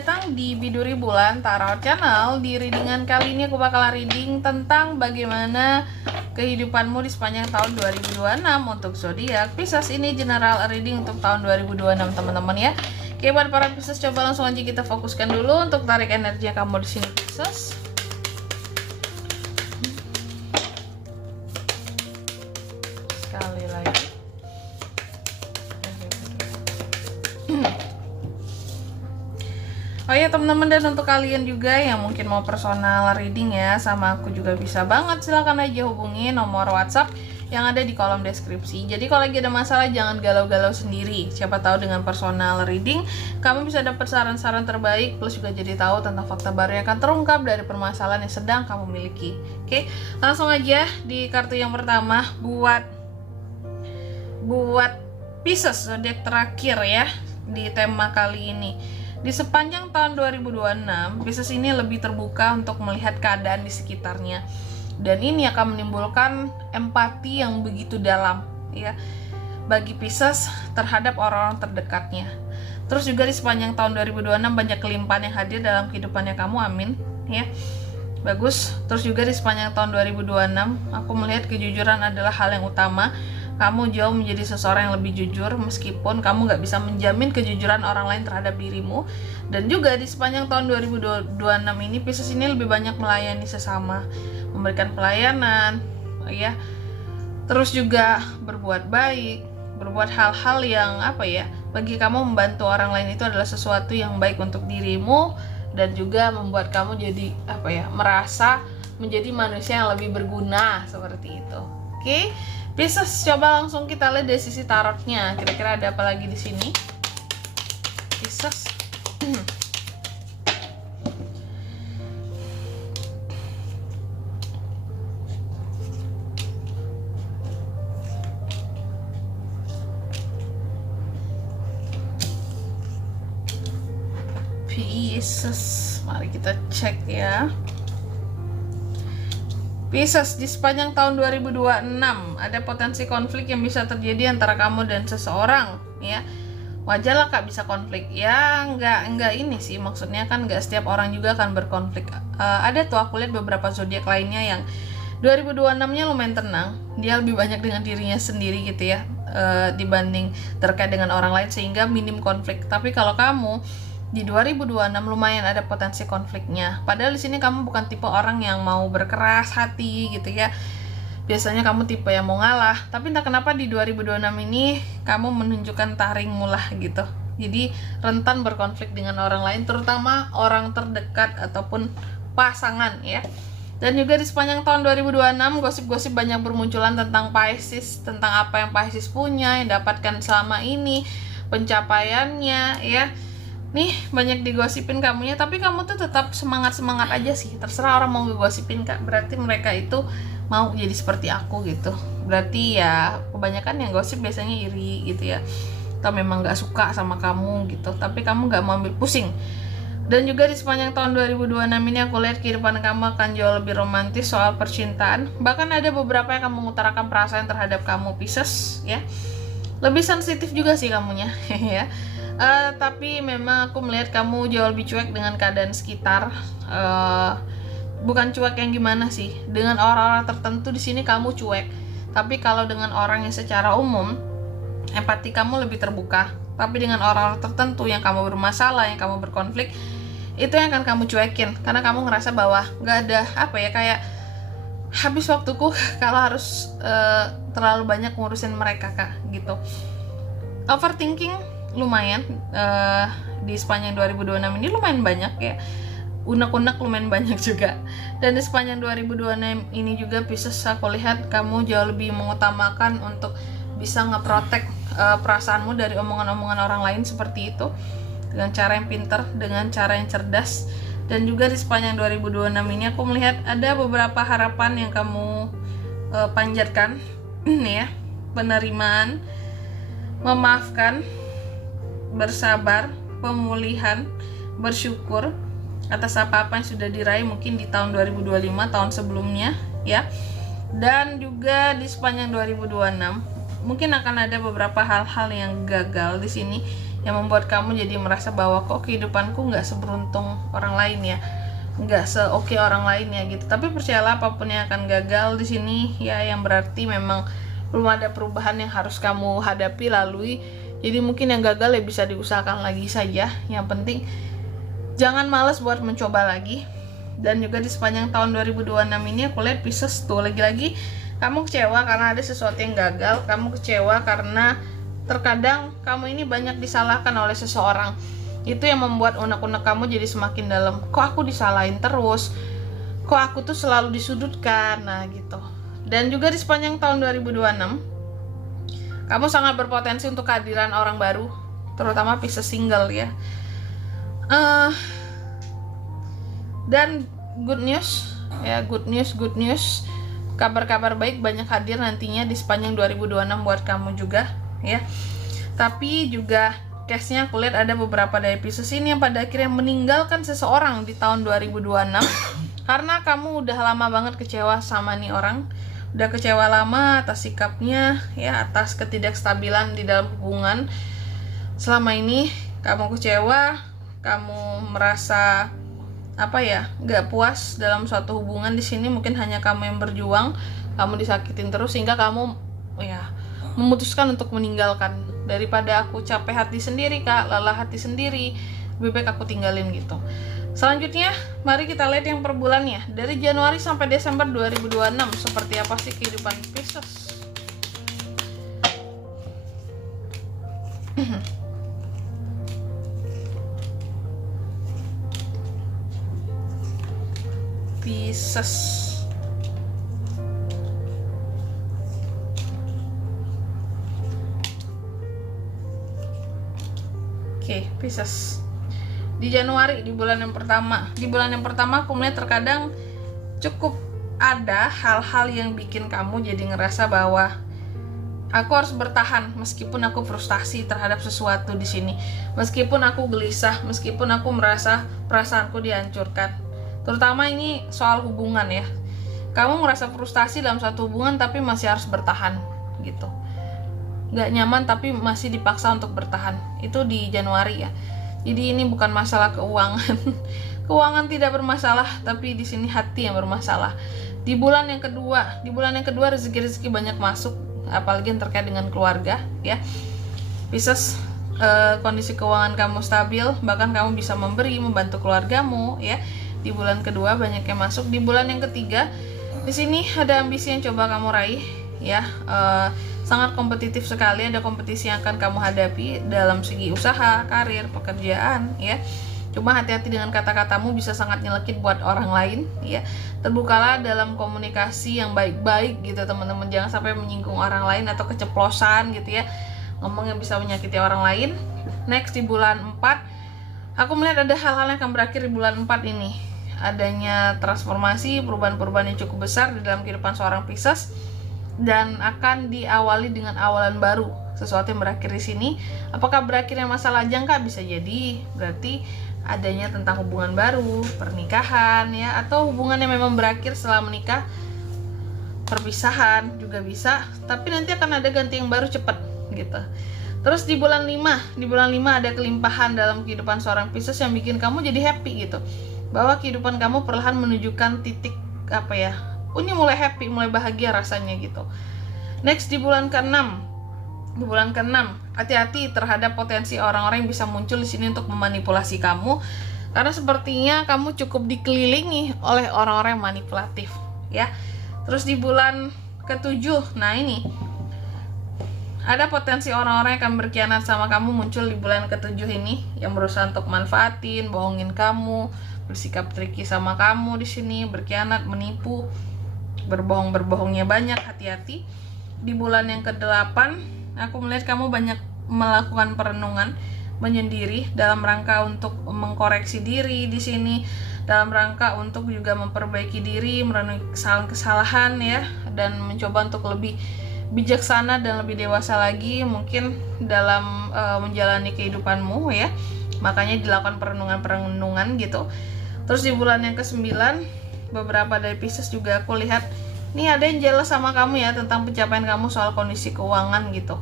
datang di Biduri Bulan Tarot Channel. Di readingan kali ini aku bakal reading tentang bagaimana kehidupanmu di sepanjang tahun 2026 untuk zodiak Pisces. Ini general reading untuk tahun 2026 teman-teman ya. Oke, buat para Pisces coba langsung aja kita fokuskan dulu untuk tarik energi kamu di sini Pisces. Sekali lagi. Oh ya teman-teman, dan untuk kalian juga yang mungkin mau personal reading ya sama aku juga bisa banget, silahkan aja hubungi nomor WhatsApp yang ada di kolom deskripsi. Jadi kalau lagi ada masalah jangan galau-galau sendiri. Siapa tahu dengan personal reading kamu bisa dapat saran-saran terbaik, plus juga jadi tahu tentang fakta baru yang akan terungkap dari permasalahan yang sedang kamu miliki. Oke, langsung aja di kartu yang pertama buat Pisces zodiak terakhir ya di tema kali ini. Di sepanjang tahun 2026, Pisces ini lebih terbuka untuk melihat keadaan di sekitarnya. Dan ini akan menimbulkan empati yang begitu dalam ya bagi Pisces terhadap orang-orang terdekatnya. Terus juga di sepanjang tahun 2026 banyak kelimpahan yang hadir dalam kehidupannya kamu, amin ya. Bagus. Terus juga di sepanjang tahun 2026 aku melihat kejujuran adalah hal yang utama. Kamu jauh menjadi seseorang yang lebih jujur meskipun kamu nggak bisa menjamin kejujuran orang lain terhadap dirimu. Dan juga di sepanjang tahun 2026 ini Pisces ini lebih banyak melayani sesama, memberikan pelayanan ya. Terus juga berbuat baik, berbuat hal-hal yang bagi kamu membantu orang lain itu adalah sesuatu yang baik untuk dirimu dan juga membuat kamu jadi merasa menjadi manusia yang lebih berguna seperti itu. Oke. Pisces, coba langsung kita lihat dari sisi tarotnya. Kira-kira ada apa lagi di sini? Pisces. Pisces, mari kita cek ya. Pisces, di sepanjang tahun 2026 ada potensi konflik yang bisa terjadi antara kamu dan seseorang ya. Wajar lah Kak bisa konflik ya, enggak ini sih, maksudnya kan enggak setiap orang juga akan berkonflik. Ada tuh aku lihat beberapa zodiak lainnya yang 2026-nya lumayan tenang, dia lebih banyak dengan dirinya sendiri gitu ya, dibanding terkait dengan orang lain sehingga minim konflik. Tapi kalau kamu di 2026 lumayan ada potensi konfliknya. Padahal di sini kamu bukan tipe orang yang mau berkeras hati gitu ya. Biasanya kamu tipe yang mau ngalah. Tapi entah kenapa di 2026 ini kamu menunjukkan taringmu lah gitu. Jadi rentan berkonflik dengan orang lain, terutama orang terdekat ataupun pasangan ya. Dan juga di sepanjang tahun 2026 gosip-gosip banyak bermunculan tentang Pisces, tentang apa yang Pisces punya, yang dapatkan selama ini, pencapaiannya ya. Nih banyak digosipin kamunya, tapi kamu tuh tetap semangat aja sih. Terserah orang mau ngegosipin Kak, berarti mereka itu mau jadi seperti aku gitu. Berarti ya kebanyakan yang gosip biasanya iri gitu ya, atau memang gak suka sama kamu gitu, tapi kamu gak mau ambil pusing. Dan juga di sepanjang tahun 2026 ini aku lihat kehidupan kamu akan jauh lebih romantis soal percintaan. Bahkan ada beberapa yang kamu mengutarakan perasaan terhadap kamu Pisces ya. Lebih sensitif juga sih kamunya ya. Tapi memang aku melihat kamu jauh lebih cuek dengan keadaan sekitar. Bukan cuek yang gimana sih? Dengan orang-orang tertentu di sini kamu cuek. Tapi kalau dengan orang yang secara umum, empati kamu lebih terbuka. Tapi dengan orang-orang tertentu yang kamu bermasalah, yang kamu berkonflik, itu yang akan kamu cuekin. Karena kamu ngerasa bahwa nggak ada kayak habis waktuku kalau harus terlalu banyak ngurusin mereka Kak gitu. Overthinking lumayan di sepanjang 2026 ini lumayan banyak ya. Unek-unek lumayan banyak juga. Dan di sepanjang 2026 ini juga Pisces aku lihat kamu jauh lebih mengutamakan untuk bisa ngeprotek perasaanmu dari omongan-omongan orang lain seperti itu, dengan cara yang pintar, dengan cara yang cerdas. Dan juga di sepanjang 2026 ini aku melihat ada beberapa harapan yang kamu panjatkan ya. Penerimaan, memaafkan, bersabar, pemulihan, bersyukur atas apa-apa yang sudah diraih mungkin di tahun 2025, tahun sebelumnya ya. Dan juga di sepanjang 2026 mungkin akan ada beberapa hal-hal yang gagal di sini yang membuat kamu jadi merasa bahwa kok kehidupanku nggak seberuntung orang lain ya, nggak seoke orang lain ya gitu. Tapi percayalah, apapun yang akan gagal di sini ya, yang berarti memang belum ada perubahan yang harus kamu hadapi lalui. Jadi mungkin yang gagal ya bisa diusahakan lagi saja. Yang penting jangan malas buat mencoba lagi. Dan juga di sepanjang tahun 2026 ini aku lihat Pisces tuh lagi-lagi kamu kecewa karena ada sesuatu yang gagal. Kamu kecewa karena terkadang kamu ini banyak disalahkan oleh seseorang. Itu yang membuat unek-unek kamu jadi semakin dalam. Kok aku disalahin terus? Kok aku tuh selalu disudutkan? Nah gitu. Dan juga di sepanjang tahun 2026 kamu sangat berpotensi untuk kehadiran orang baru, terutama Pisces single ya. Dan good news ya, good news, kabar-kabar baik banyak hadir nantinya di sepanjang 2026 buat kamu juga ya. Tapi juga case-nya aku lihat ada beberapa dari Pisces ini yang pada akhirnya meninggalkan seseorang di tahun 2026 karena kamu udah lama banget kecewa sama nih orang. Udah kecewa lama atas sikapnya ya, atas ketidakstabilan di dalam hubungan. Selama ini kamu kecewa, kamu merasa nggak puas dalam suatu hubungan. Di sini mungkin hanya kamu yang berjuang, kamu disakitin terus sehingga kamu memutuskan untuk meninggalkan. Daripada aku capek hati sendiri kak, lelah hati sendiri, lebih baik aku tinggalin gitu. Selanjutnya mari kita lihat yang per bulannya dari Januari sampai Desember 2026 seperti apa sih kehidupan Pisces. Pisces. Oke, Pisces. Di Januari, di bulan yang pertama aku melihat terkadang cukup ada hal-hal yang bikin kamu jadi ngerasa bahwa aku harus bertahan meskipun aku frustasi terhadap sesuatu di sini. Meskipun aku gelisah, meskipun aku merasa perasaanku dihancurkan. Terutama ini soal hubungan ya. Kamu merasa frustasi dalam suatu hubungan tapi masih harus bertahan gitu. Nggak nyaman tapi masih dipaksa untuk bertahan. Itu di Januari ya. Jadi ini bukan masalah keuangan. Keuangan tidak bermasalah, tapi di sini hati yang bermasalah. Di bulan yang kedua rezeki-rezeki banyak masuk, apalagi yang terkait dengan keluarga ya. Pisces, kondisi keuangan kamu stabil, bahkan kamu bisa membantu keluargamu ya. Di bulan kedua banyak yang masuk. Di bulan yang ketiga di sini ada ambisi yang coba kamu raih ya. Sangat kompetitif sekali, ada kompetisi yang akan kamu hadapi dalam segi usaha, karir, pekerjaan ya. Cuma hati-hati dengan kata-katamu, bisa sangat nyelekit buat orang lain ya. Terbukalah dalam komunikasi yang baik-baik gitu teman-teman, jangan sampai menyinggung orang lain atau keceplosan gitu ya, ngomong yang bisa menyakiti orang lain. Next di bulan 4 aku melihat ada hal-hal yang akan berakhir di bulan 4 ini. Adanya transformasi, perubahan-perubahan yang cukup besar di dalam kehidupan seorang Pisces, dan akan diawali dengan awalan baru, sesuatu yang berakhir di sini. Apakah berakhirnya masalah jangka? Bisa jadi berarti adanya tentang hubungan baru, pernikahan ya, atau hubungan yang memang berakhir setelah menikah, perpisahan juga bisa, tapi nanti akan ada ganti yang baru cepat gitu. Terus di bulan 5 ada kelimpahan dalam kehidupan seorang Pisces yang bikin kamu jadi happy gitu, bahwa kehidupan kamu perlahan menunjukkan titik ini mulai happy, mulai bahagia rasanya gitu. Next di bulan ke-6, hati-hati terhadap potensi orang-orang yang bisa muncul di sini untuk memanipulasi kamu, karena sepertinya kamu cukup dikelilingi oleh orang-orang yang manipulatif ya. Terus di bulan ke-7, nah ini ada potensi orang-orang yang akan berkhianat sama kamu muncul di bulan ke-7 ini, yang berusaha untuk manfaatin, bohongin kamu, bersikap tricky sama kamu di sini, berkhianat, menipu, berbohongnya banyak. Hati-hati. Di bulan yang ke-8 aku melihat kamu banyak melakukan perenungan menyendiri dalam rangka untuk mengkoreksi diri di sini, dalam rangka untuk juga memperbaiki diri, merenungi kesalahan ya, dan mencoba untuk lebih bijaksana dan lebih dewasa lagi mungkin dalam menjalani kehidupanmu ya. Makanya dilakukan perenungan gitu. Terus di bulan yang ke-9 beberapa dari Pisces juga aku lihat nih ada yang jealous sama kamu ya, tentang pencapaian kamu soal kondisi keuangan gitu.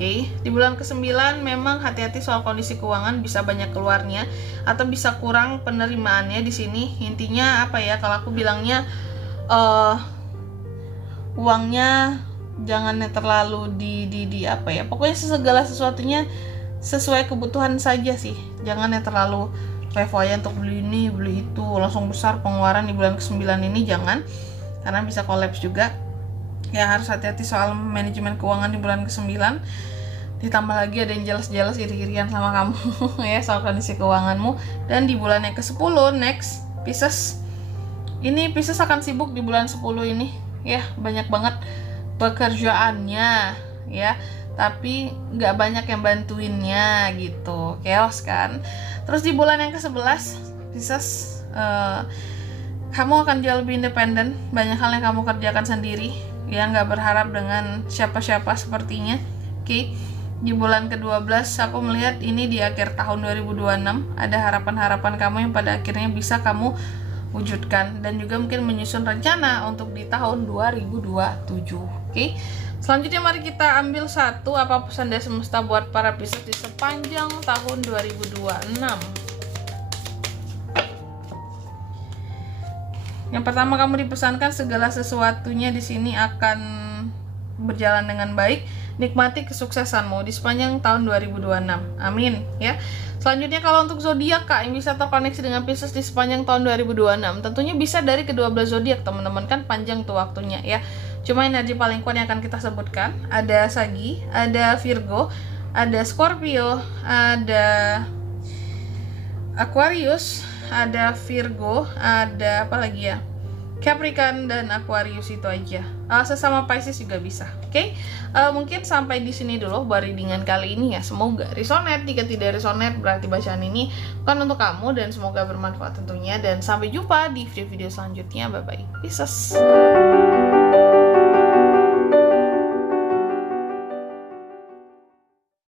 Oke, di bulan ke-9 memang hati-hati soal kondisi keuangan, bisa banyak keluarnya atau bisa kurang penerimaannya di sini. Intinya apa ya, kalau aku bilangnya uangnya jangan terlalu di apa ya, pokoknya segala sesuatunya sesuai kebutuhan saja sih. Jangan terlalu foya untuk beli ini beli itu, langsung besar pengeluaran di bulan ke-9 ini, jangan, karena bisa kolaps juga ya. Harus hati-hati soal manajemen keuangan di bulan ke-9. Ditambah lagi ada yang jelas-jelas iri-irian sama kamu ya soal kondisi keuanganmu. Dan di bulan yang ke-10 next Pisces, ini Pisces akan sibuk di bulan 10 ini ya, banyak banget pekerjaannya ya, tapi nggak banyak yang bantuinnya gitu, chaos kan. Terus di bulan yang ke-11 Pisces, kamu akan jauh lebih independen, banyak hal yang kamu kerjakan sendiri ya, nggak berharap dengan siapa-siapa sepertinya. Oke. Di bulan ke-12 aku melihat ini di akhir tahun 2026 ada harapan-harapan kamu yang pada akhirnya bisa kamu wujudkan, dan juga mungkin menyusun rencana untuk di tahun 2027. Oke. Selanjutnya mari kita ambil satu, apa pesan dari semesta buat para Pisces di sepanjang tahun 2026. Yang pertama, kamu dipesankan segala sesuatunya di sini akan berjalan dengan baik. Nikmati kesuksesanmu di sepanjang tahun 2026. Amin ya. Selanjutnya kalau untuk zodiak Kak yang bisa terkoneksi dengan Pisces di sepanjang tahun 2026, tentunya bisa dari ke-12 zodiak teman-teman, kan panjang tuh waktunya ya. Cuma energi paling kuat yang akan kita sebutkan ada Sagi, ada Virgo, ada Scorpio, ada Aquarius, ada Virgo, ada apa lagi ya? Capricorn dan Aquarius, itu aja. Sesama Pisces juga bisa. Oke? Mungkin sampai di sini dulu buat readingan kali ini ya. Semoga resonate. Jika tidak resonate berarti bacaan ini bukan untuk kamu, dan semoga bermanfaat tentunya, dan sampai jumpa di video-video selanjutnya. Bye bye Pisces.